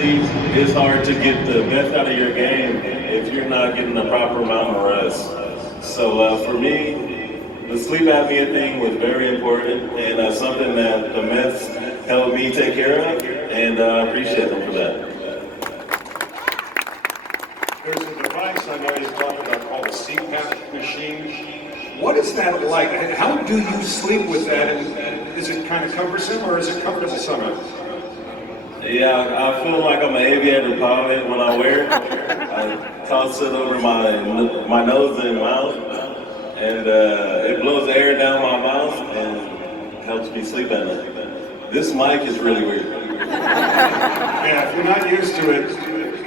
sleep, it's hard to get the best out of your game if you're not getting the proper amount of rest. So for me, the sleep apnea thing was very important, and something that the Mets helped me take care of, and I appreciate them for that. There's a device I know you're talking about called a CPAP machine. What is that like? How do you sleep with that? And is it kind of cumbersome or is it comfortable somehow? Yeah, I feel like I'm an aviator pilot when I wear it. I toss it over my nose and mouth, and it blows air down my mouth and helps me sleep at night. This mic is really weird. Yeah, if you're not used to it,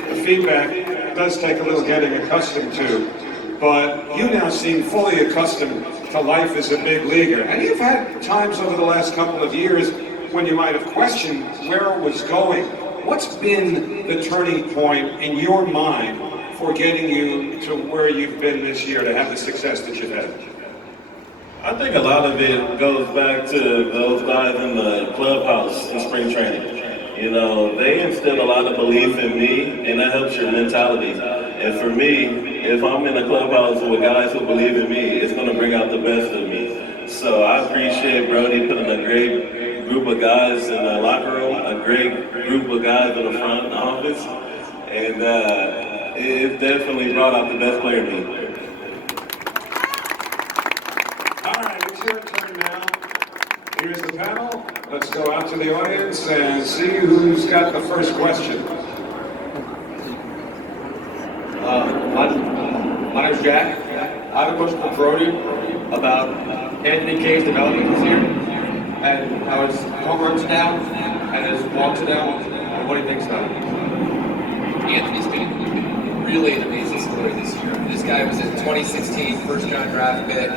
the feedback does take a little getting accustomed to. But you now seem fully accustomed to life as a big leaguer. And you've had times over the last couple of years when you might have questioned where it was going. What's been the turning point in your mind for getting you to where you've been this year to have the success that you've had? I think a lot of it goes back to those guys in the clubhouse in spring training. You know, they instilled a lot of belief in me, and that helps your mentality. And for me, if I'm in a clubhouse with guys who believe in me, it's going to bring out the best of me. So I appreciate Brody putting a great group of guys in the locker room, a great group of guys in the front office, and it definitely brought out the best player in me. Your turn now. Here's the panel. Let's go out to the audience and see who's got the first question. My name's Jack. I have a question for Brody about Anthony Kay's development this year and how his home runs are down and his walks are down and what he thinks about it. Anthony's been really an amazing story this year. This guy was a 2016 first-round draft pick.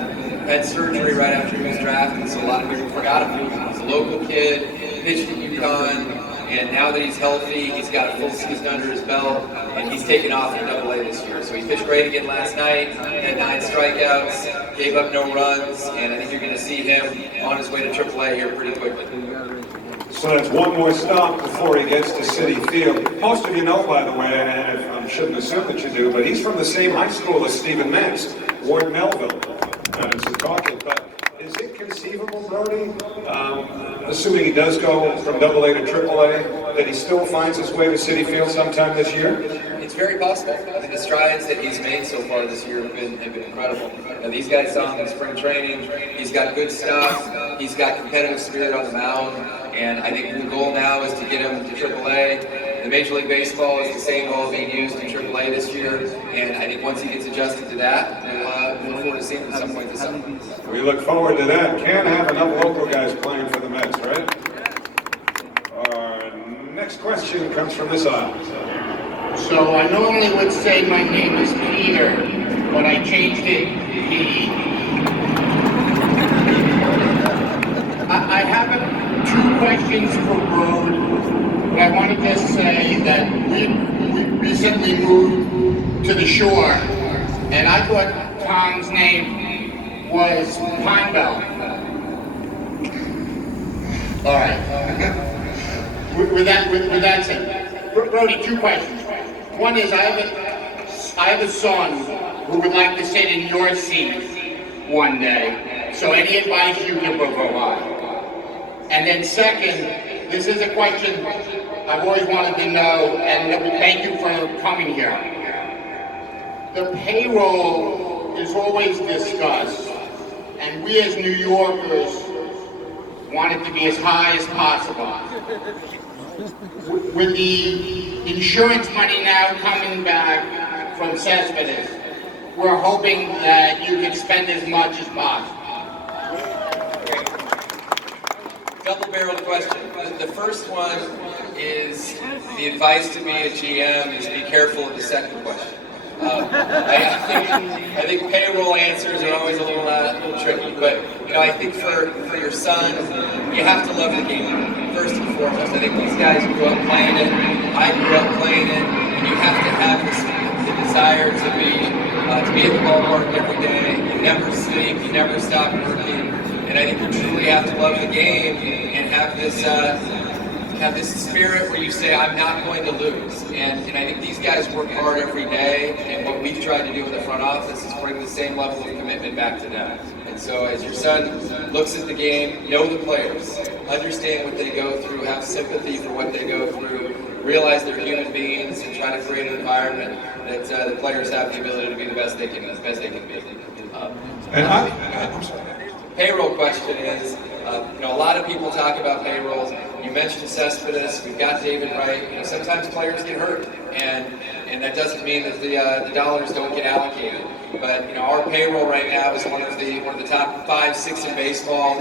Had surgery right after he was drafted, so a lot of people forgot of him. He's a local kid, pitched at UConn, and now that he's healthy, he's got a full season under his belt, and he's taken off in AA this year. So he pitched great again last night, had 9 strikeouts, gave up no runs, and I think you're going to see him on his way to AAA here pretty quickly. So that's one more stop before he gets to Citi Field. Most of you know, by the way, and I shouldn't assume that you do, but he's from the same high school as Steven Matz, Ward Melville. Talking, but is it conceivable, Brody, assuming he does go from AA to AAA, that he still finds his way to Citi Field sometime this year? It's very possible. I think the strides that he's made so far this year have been incredible. Now, these guys saw him in spring training. He's got good stuff. He's got competitive spirit on the mound, and I think the goal now is to get him to AAA. The Major League Baseball is the same goal being used in AAA this year, and I think once he gets adjusted to that, we'll look forward to seeing him at some point this summer. We look forward to that. Can't have enough local guys playing for the Mets, right? Our next question comes from this aisle. So I normally would say my name is Peter, but I changed it to Pete. I have 2 questions for Brody. I want to just say that we recently moved to the shore, and I thought Tom's name was Pine Belt. All right. With that said, Brody, 2 questions. One is I have a son who would like to sit in your seat one day. So any advice you give will provide. And then second, this is a question I've always wanted to know, and thank you for coming here. The payroll is always discussed, and we as New Yorkers want it to be as high as possible. With the insurance money now coming back from Cespedes, we're hoping that you can spend as much as possible. Double-barreled question. The first one is the advice to me as GM is be careful of the second question. I think payroll answers are always a little tricky, but I think for your son, you have to love the game first and foremost. I think these guys grew up playing it. I grew up playing it, and you have to have the desire to be at the ballpark every day. You never sleep. You never stop working. And I think you truly have to love the game and have this have this spirit where you say, I'm not going to lose. And I think these guys work hard every day, and what we've tried to do in the front office is bring the same level of commitment back to them. And so as your son looks at the game, know the players, understand what they go through, have sympathy for what they go through, realize they're human beings, and try to create an environment that the players have the ability to be the best they can be. I'm sorry. Payroll question is, a lot of people talk about payrolls. You mentioned Cespedes, we've got David Wright. Sometimes players get hurt, and that doesn't mean that the dollars don't get allocated. But our payroll right now is one of the top 5, 6 in baseball,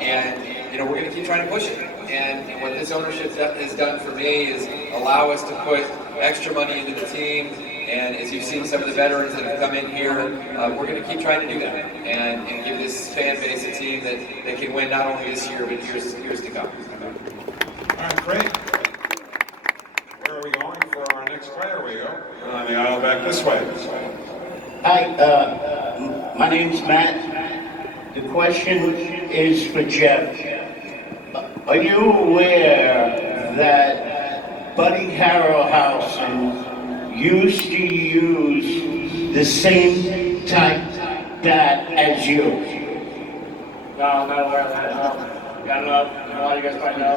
and we're going to keep trying to push it. And what this ownership has done for me is allow us to put extra money into the team. And as you've seen some of the veterans that have come in here, we're going to keep trying to do that and give this fan base a team that can win not only this year, but years to come. All right, great. Where are we going for our next player? We go on the aisle back this way. Hi, my name's Matt. The question is for Jeff. Are you aware that Buddy Harrelhausen used to use the same type bat as you? No, I'm not aware of that. I don't know. A lot of you guys probably know.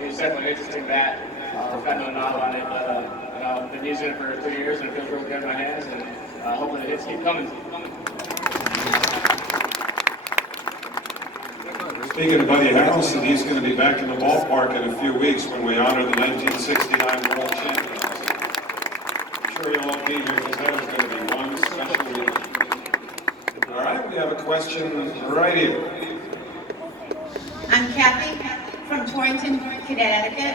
He's definitely an interesting bat. I've got no knob on it, but I've been using it for 3 years and it feels really good in my hands, and hopefully the hits keep coming. Speaking of Buddy Harrelson, he's going to be back in the ballpark in a few weeks when we honor the 1969 World Champions. I'm sure you'll all be here because that is going to be one special week. All right, we have a question right here. I'm Kathy from Torrington, Connecticut.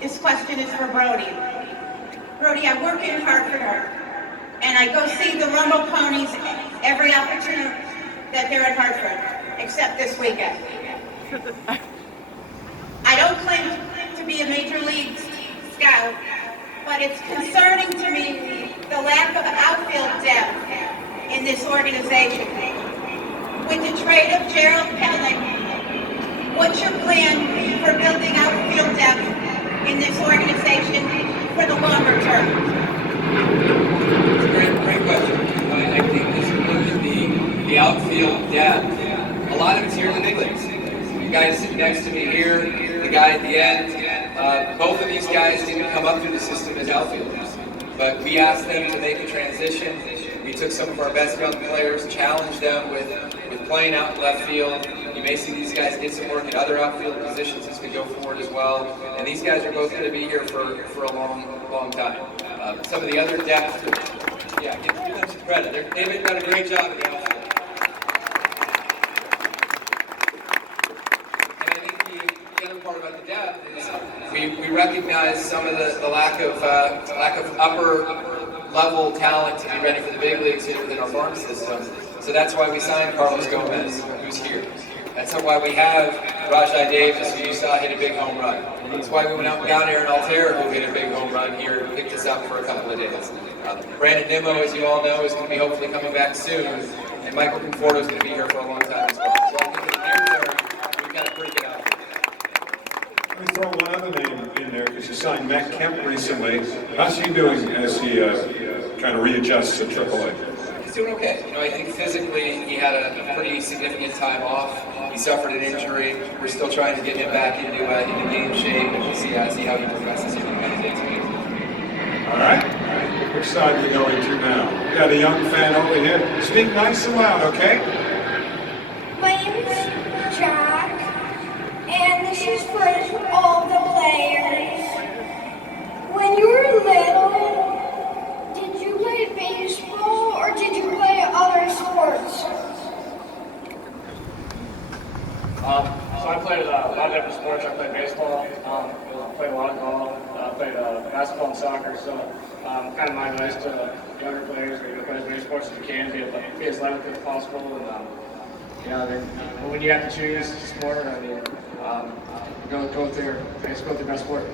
This question is for Brody. Brody, I work in Hartford, and I go see the Rumble Ponies every opportunity that they're at Hartford, except this weekend. I don't claim to be a major league scout, but it's concerning to me the lack of outfield depth in this organization. With the trade of Gerald Kelly, what's your plan for building outfield depth in this organization for the longer term? Great question. I think as you look at the outfield depth, a lot of it's here in the big leagues. You guys sitting next to me here, the guy at the end, both of these guys didn't come up through the system as outfielders, but we asked them to make a transition. We took some of our best young players, challenged them with playing out in left field. You may see these guys get some work at other outfield positions as we go forward as well. And these guys are both going to be here for a long time. Some of the other depth, give them some credit. They've done a great job at the outfield. And I think the other part about the depth is we recognize some of the lack of upper level talent to be ready for the big leagues here within our farm system. So that's why we signed Carlos Gomez, who's here. That's why we have Rajai Davis, who you saw hit a big home run. That's why we went out and got Aaron Altera, who hit a big home run here and picked us up for a couple of days. Brandon Nimmo, as you all know, is going to be hopefully coming back soon. And Michael Conforto is going to be here for a long time as well. So I think in the near term, we've got a pretty good outfit. Let me throw one other name in there because you signed Matt Kemp recently. How's he doing as he trying to readjust to AAA? He's doing okay. I think physically he had a pretty significant time off. He suffered an injury. We're still trying to get him back into game shape, and we'll see how he progresses here in the coming days. All right. Which side are we going to now? We got a young fan over here. Speak nice and loud, okay? My name is Jack, and this is for all the players. When you were little, did you play baseball or did you play other sports? So I played a lot of different sports. I played baseball, I played volleyball, I played basketball and soccer. So kind of my advice to younger players, play as many sports as you can, be as light as possible. And when you have to choose a sport, go with your best sport.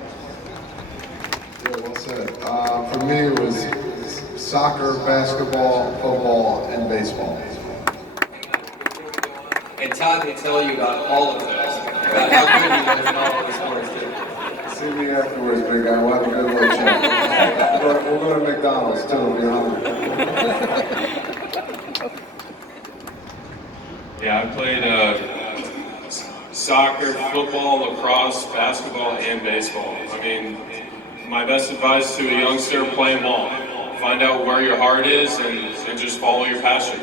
Yeah, well said. For me, it was soccer, basketball, football, and baseball. And Todd will tell you about all of those. about how good you guys in all of the sports too. See me afterwards, big guy. We'll have a good little chat. We'll go to McDonald's too. We'll be hungry. Yeah, I played soccer, football, lacrosse, basketball, and baseball. I mean, my best advice to a youngster, play them all. Find out where your heart is and just follow your passion.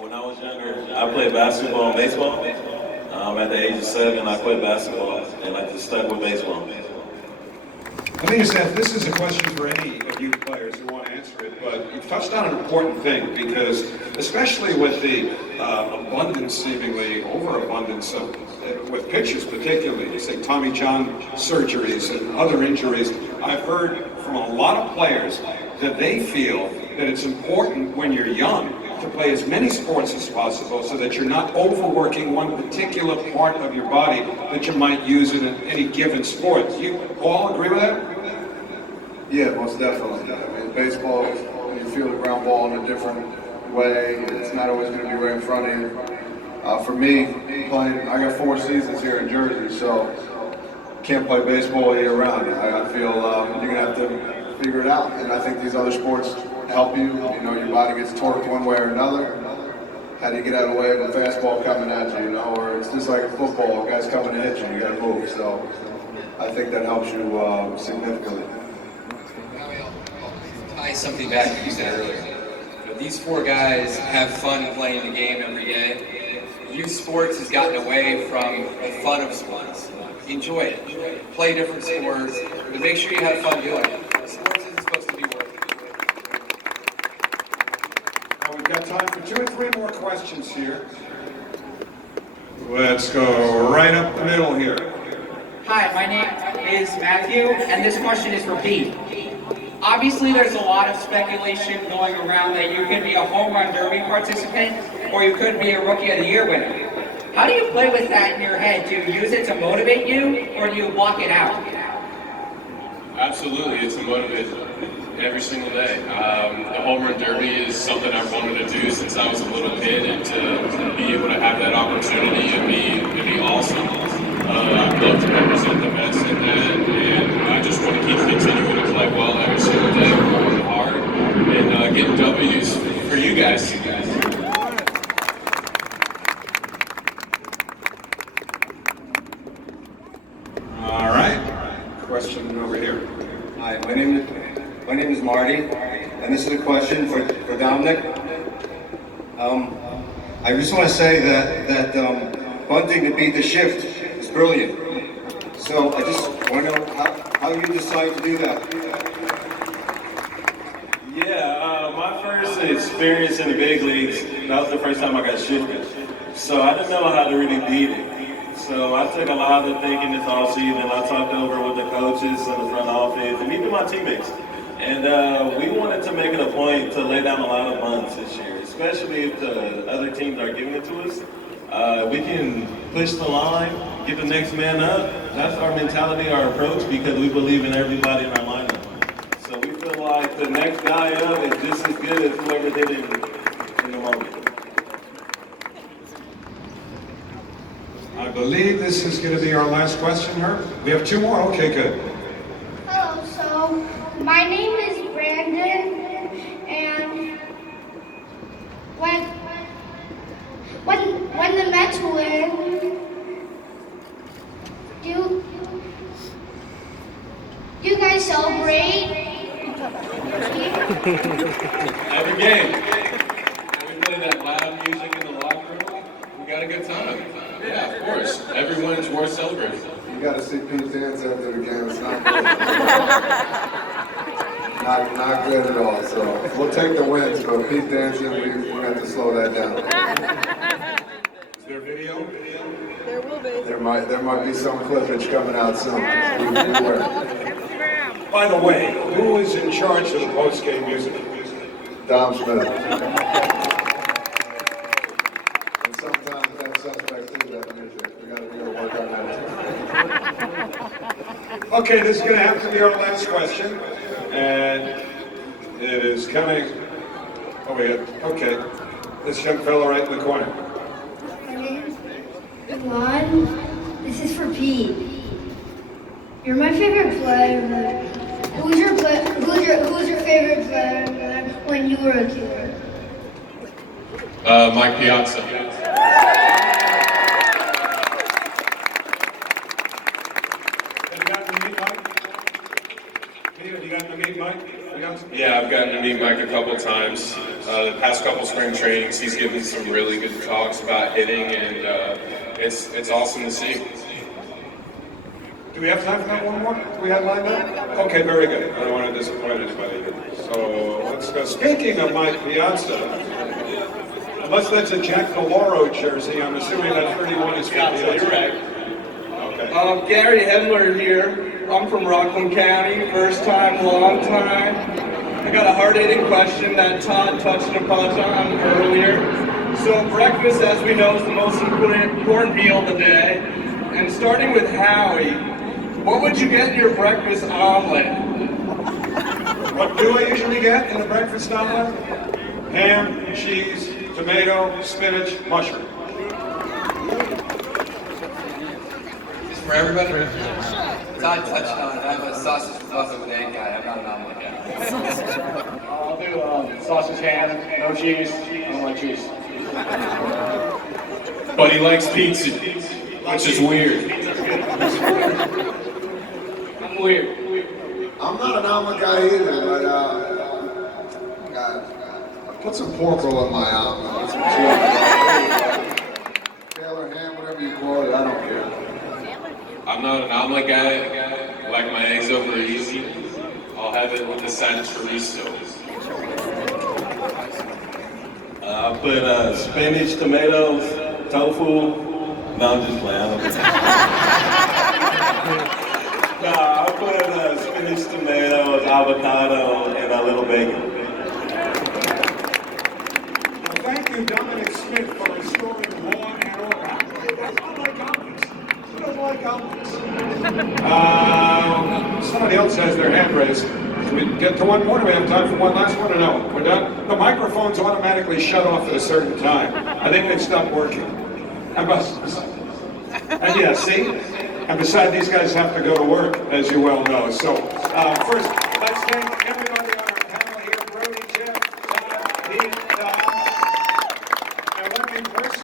When I was younger, I played basketball and baseball. At the age of 7, I quit basketball and I just stuck with baseball. I think this is a question for any of you players who want to answer it, but you've touched on an important thing because, especially with the abundance, seemingly overabundance of, with pitchers particularly, say Tommy John surgeries and other injuries, I've heard from a lot of players that they feel that it's important when you're young to play as many sports as possible so that you're not overworking one particular part of your body that you might use in any given sport. Do you all agree with that? Yeah, most definitely. I mean, baseball, you feel the ground ball in a different way. It's not always going to be right in front of you. For me, playing, I got 4 seasons here in Jersey, so can't play baseball year round. I feel you're going to have to figure it out. And I think these other sports help you. You know, your body gets torqued one way or another. How do you get out of the way of a fastball coming at you, you know? Or it's just like football, a guy's coming to hit you, you got to move. So I think that helps you significantly. Tie something back to what you said earlier. You know, these 4 guys have fun playing the game every day. Youth sports has gotten away from the fun of sports. Enjoy it. Play different sports, but make sure you have fun doing it. Sports isn't supposed to be work. Now we've got time for 2 or 3 more questions here. Let's go right up the middle here. Hi, my name is Matthew, and this question is for Pete. Obviously, there's a lot of speculation going around that you could be a home run derby participant, or you could be a Rookie of the Year winner. How do you play with that in your head? Do you use it to motivate you, or do you block it out? Absolutely, it's a motivation every single day. The home run derby is something I've wanted to do since I was a little kid, and to be able to have that opportunity it'd be awesome. I'd love to represent the Mets in that, and I just want to keep continuing to play well every single day, working hard, and getting W's for you guys. All right. Question over here. Hi, my name is Marty, and this is a question for Dominic. I just want to say that bunting to beat the shift is brilliant. So I just want to know how you decide to do that. Yeah, my first experience in the big leagues, that was the first time I got shifted. So I didn't know how to really beat it. So I took a lot of thinking this offseason. I talked over with the coaches and the front office and even my teammates. And we wanted to make it a point to lay down a lot of bunts this year, especially if the other teams are giving it to us. We can push the line, get the next man up. That's our mentality, our approach, because we believe in everybody in our lineup. So we feel like the next guy up is just as good as whoever did it in the moment. I believe this is going to be our last question, Herb. We have 2 more? Okay, good. Hello, so my name is Brandon, and when the Mets win, do you guys celebrate? Every game. We play that loud music in the locker room. We got a good time. Yeah, of course. Every win is worth celebrating. You got to see Pete dance after the game. It's not good. not good at all. So we'll take the wins, but Pete dancing, we have to slow that down. Is there video? There will be. There might be some clippage coming out soon. Beware. By the way, who is in charge of the post-game music? Dom Smith. And sometimes that suspect is that music. We gotta work on that. Okay, this is going to have to be our last question. And it is coming. Oh, wait. Okay. This young fellow right in the corner. One, this is for Pete. You're my favorite player. Who's your favorite player when you were a kid? Mike Piazza. Have you gotten to meet Mike? Have you gotten to meet Mike? Yeah, I've gotten to meet Mike a couple times. The past couple spring trainings, he's given some really good talks about hitting, and it's awesome to see. Do we have time for that one more? We had lined up? Okay, very good. I don't want to disappoint anybody. So let's go. Speaking of Mike Piazza, unless that's a Jack Deloro jersey, I'm assuming that 31 is for Piazza. You're right. Okay. Gary Hedler here. I'm from Rockland County. First time, long time. I got a hard-hitting question that Todd touched upon earlier. So breakfast, as we know, is the most important meal of the day. And starting with Howie, what would you get in your breakfast omelet? What do I usually get in a breakfast omelet? Ham, cheese, tomato, spinach, mushroom. Just for everybody. Todd touched on it. I'm a sausage muffin with egg guy. I'm not an omelet guy. I'll do sausage ham, no cheese. I don't like cheese. But he likes pizza, which is weird. I'm weird. I'm not an omelet guy either, but put some pork roll in my omelet. Some Taylor ham, whatever you call it, I don't care. I'm not an omelet guy. I like my eggs over easy. I'll have it with a side of chorizo. I put spinach, tomatoes, tofu. No, I'm just playing. I don't know. No, I put spinach, tomatoes, avocado, and a little bacon. Well, thank you, Dominic Smith, for restoring law and order. That's not like omelets. Who doesn't like omelets? Somebody else has their hand raised. Can we get to one more? Do we have time for one last one or no? We're done? The microphones automatically shut off at a certain time. I think they've stopped working. And yeah, see? And besides, these guys have to go to work, as you well know. So first, let's thank everybody.